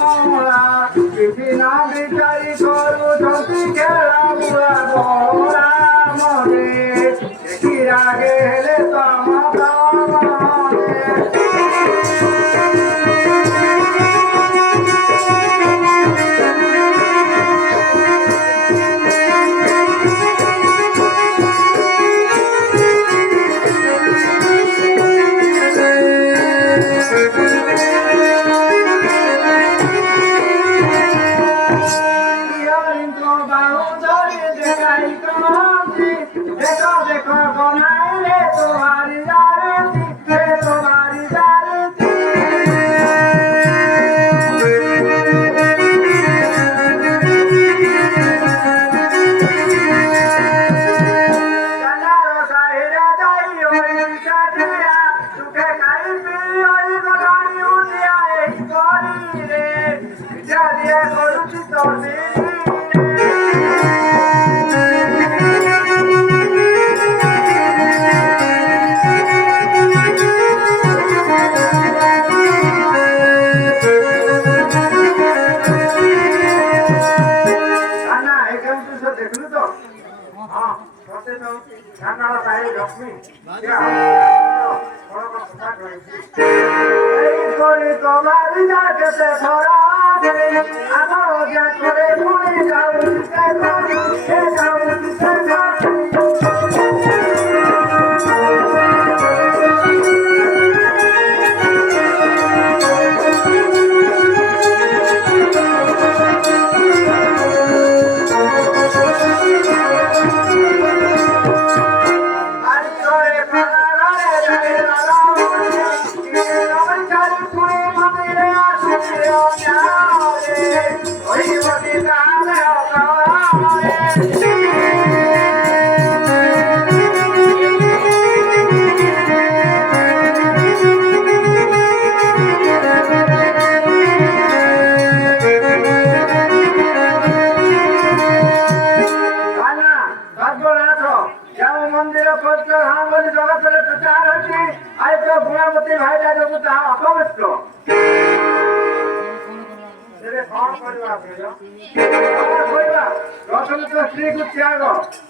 কমলা বিভিন্ন বিচারি করু যদি খেলা বুড়া বলা মনে দেখি আগে হেলে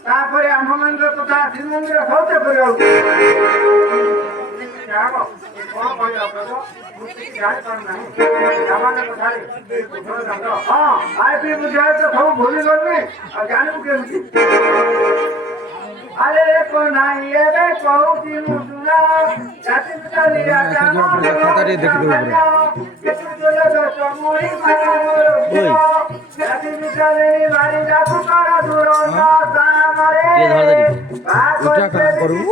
তারপরে আম মন্দির তথা শিব মন্দির সৌতে করে বুঝায় তো সব ভুলি করবি আর জানবু কেমতি আরে কোনাই রে কৌতি মুসুরা জাতি চালিয়া জানো খাতারে দেখতে হবে কিছু চলে তো সময় মায়া জাতি বিচারে বাড়ি যাবো করা দূর না তামারে ওটা কাম করব